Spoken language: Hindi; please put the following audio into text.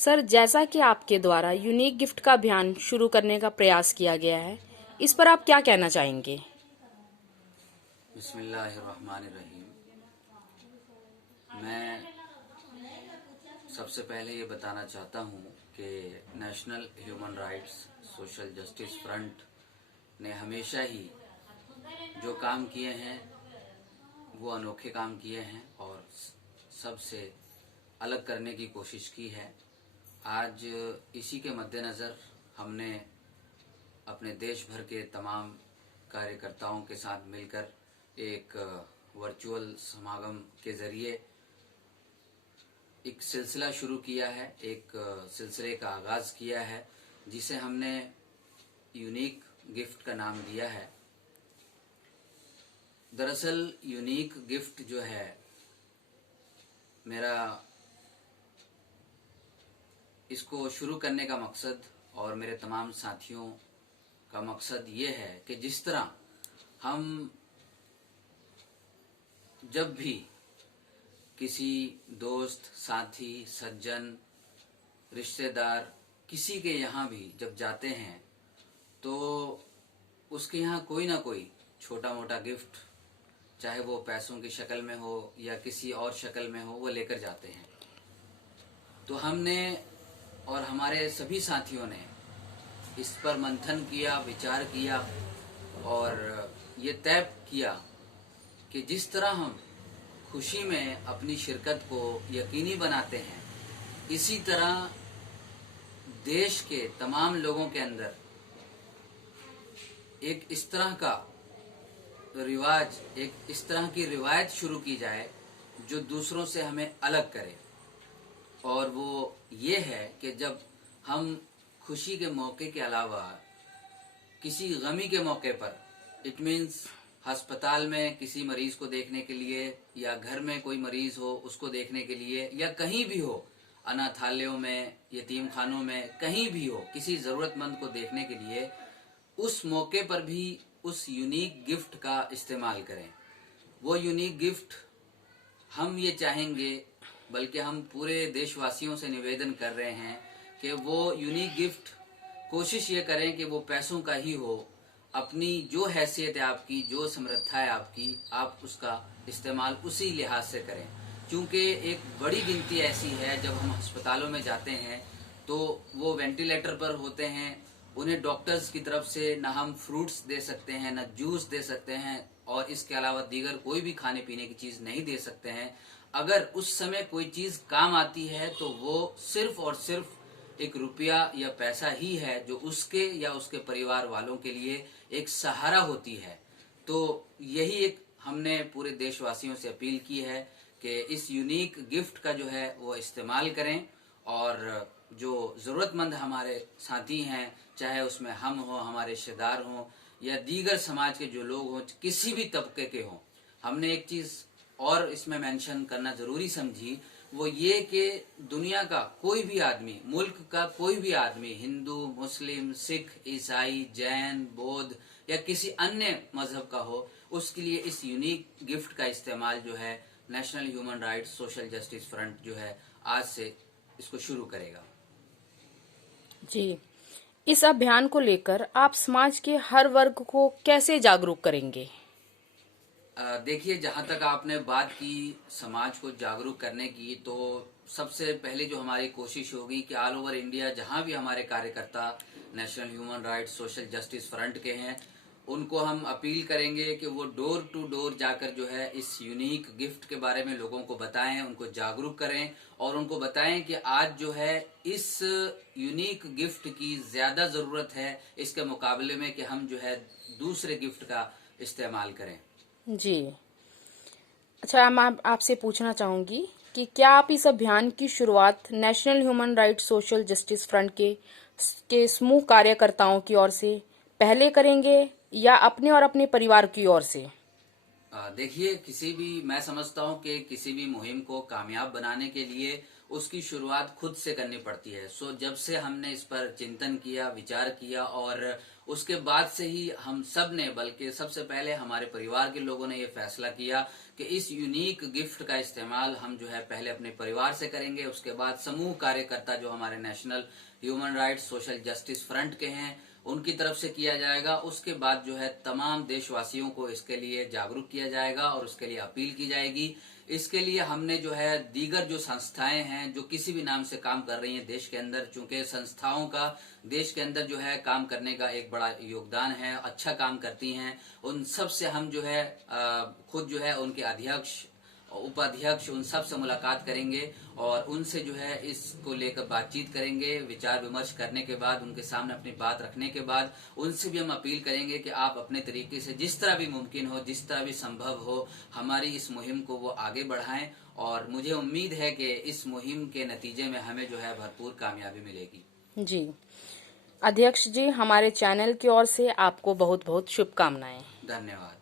सर, जैसा कि आपके द्वारा यूनिक गिफ्ट का अभियान शुरू करने का प्रयास किया गया है, इस पर आप क्या कहना चाहेंगे? बिस्मिल्लाहिर्रहमानिर्रहीम। मैं सबसे पहले ये बताना चाहता हूँ कि national human rights social justice front ने हमेशा ही जो काम किए हैं वो अनोखे काम किए हैं और सबसे अलग करने की कोशिश की है। आज इसी के मद्देनज़र हमने अपने देश भर के तमाम कार्यकर्ताओं के साथ मिलकर एक वर्चुअल समागम के ज़रिए एक सिलसिला शुरू किया है, एक सिलसिले का आगाज़ किया है जिसे हमने यूनिक गिफ्ट का नाम दिया है। दरअसल यूनिक गिफ्ट जो है मेरा इसको शुरू करने का मकसद और मेरे तमाम साथियों का मकसद ये है कि जिस तरह हम जब भी किसी दोस्त, साथी, सज्जन, रिश्तेदार किसी के यहाँ भी जब जाते हैं तो उसके यहाँ कोई ना कोई छोटा मोटा गिफ्ट, चाहे वो पैसों की शक्ल में हो या किसी और शक्ल में हो, वो लेकर जाते हैं। तो हमने और हमारे सभी साथियों ने इस पर मंथन किया, विचार किया और ये तय किया कि जिस तरह हम खुशी में अपनी शिरकत को यकीनी बनाते हैं, इसी तरह देश के तमाम लोगों के अंदर एक इस तरह का रिवाज, एक इस तरह की रिवायत शुरू की जाए जो दूसरों से हमें अलग करे। और वो ये है कि जब हम खुशी के मौके के अलावा किसी गमी के मौके पर, इट मीन्स अस्पताल में किसी मरीज को देखने के लिए या घर में कोई मरीज हो उसको देखने के लिए या कहीं भी हो, अनाथालयों में, यतीम खानों में, कहीं भी हो, किसी जरूरतमंद को देखने के लिए, उस मौके पर भी उस यूनिक गिफ्ट का इस्तेमाल करें। वो यूनिक गिफ्ट हम ये चाहेंगे, बल्कि हम पूरे देशवासियों से निवेदन कर रहे हैं कि वो यूनिक गिफ्ट कोशिश ये करें कि वो पैसों का ही हो। अपनी जो हैसियत है आपकी, जो समर्था है आपकी, आप उसका इस्तेमाल उसी लिहाज से करें। क्योंकि एक बड़ी गिनती ऐसी है जब हम अस्पतालों में जाते हैं तो वो वेंटिलेटर पर होते हैं, उन्हें डॉक्टर्स की तरफ से न हम फ्रूट्स दे सकते हैं, न जूस दे सकते हैं और इसके अलावा दीगर कोई भी खाने पीने की चीज नहीं दे सकते हैं। अगर उस समय कोई चीज काम आती है तो वो सिर्फ और सिर्फ एक रुपया या पैसा ही है जो उसके या उसके परिवार वालों के लिए एक सहारा होती है। तो यही एक हमने पूरे देशवासियों से अपील की है कि इस यूनिक गिफ्ट का जो है वो इस्तेमाल करें और जो जरूरतमंद हमारे साथी हैं, चाहे उसमें हम हो, हमारे रिश्तेदार हों या दीगर समाज के जो लोग हों, किसी भी तबके के हों। हमने एक चीज और इसमें मेंशन करना जरूरी समझी, वो ये कि दुनिया का कोई भी आदमी, मुल्क का कोई भी आदमी, हिंदू, मुस्लिम, सिख, ईसाई, जैन, बौद्ध या किसी अन्य मजहब का हो, उसके लिए इस यूनिक गिफ्ट का इस्तेमाल जो है national human rights social justice front जो है आज से इसको शुरू करेगा। जी, इस अभियान को लेकर आप समाज के हर वर्ग को कैसे जागरूक करेंगे? देखिए, जहाँ तक आपने बात की समाज को जागरूक करने की, तो सबसे पहले जो हमारी कोशिश होगी कि ऑल ओवर इंडिया जहाँ भी हमारे कार्यकर्ता national human rights social justice front के हैं, उनको हम अपील करेंगे कि वो डोर टू डोर जाकर जो है इस यूनिक गिफ्ट के बारे में लोगों को बताएं, उनको जागरूक करें और उनको बताएं कि आज जो है इस यूनिक गिफ्ट की ज्यादा जरूरत है इसके मुकाबले में कि हम जो है दूसरे गिफ्ट का इस्तेमाल करें। जी, अच्छा, मैं आपसे पूछना चाहूंगी कि क्या आप इस अभियान की शुरुआत national human rights social justice front के समूह कार्यकर्ताओं की ओर से पहले करेंगे या अपने और अपने परिवार की ओर से? देखिए, मैं समझता हूँ कि किसी भी मुहिम को कामयाब बनाने के लिए उसकी शुरुआत खुद से करनी पड़ती है। सो जब से हमने इस पर चिंतन किया, विचार किया, और उसके बाद से ही हम सब ने, बल्कि सबसे पहले हमारे परिवार के लोगों ने ये फैसला किया कि इस यूनिक गिफ्ट का इस्तेमाल हम जो है पहले अपने परिवार से करेंगे, उसके बाद समूह कार्यकर्ता जो हमारे national human rights social justice front के हैं उनकी तरफ से किया जाएगा। उसके बाद जो है तमाम देशवासियों को इसके लिए जागरूक किया जाएगा और उसके लिए अपील की जाएगी। इसके लिए हमने जो है दीगर जो संस्थाएं हैं जो किसी भी नाम से काम कर रही हैं देश के अंदर, चूंकि संस्थाओं का देश के अंदर जो है काम करने का एक बड़ा योगदान है, अच्छा काम करती हैं, उन सब से हम जो है खुद जो है उनके अध्यक्ष, उपाध्यक्ष, उन सब से मुलाकात करेंगे और उनसे जो है इसको लेकर बातचीत करेंगे। विचार विमर्श करने के बाद, उनके सामने अपनी बात रखने के बाद उनसे भी हम अपील करेंगे कि आप अपने तरीके से जिस तरह भी मुमकिन हो, जिस तरह भी संभव हो, हमारी इस मुहिम को वो आगे बढ़ाएं। और मुझे उम्मीद है कि इस मुहिम के नतीजे में हमें जो है भरपूर कामयाबी मिलेगी। जी अध्यक्ष जी, हमारे चैनल की ओर से आपको बहुत बहुत शुभकामनाएं। धन्यवाद।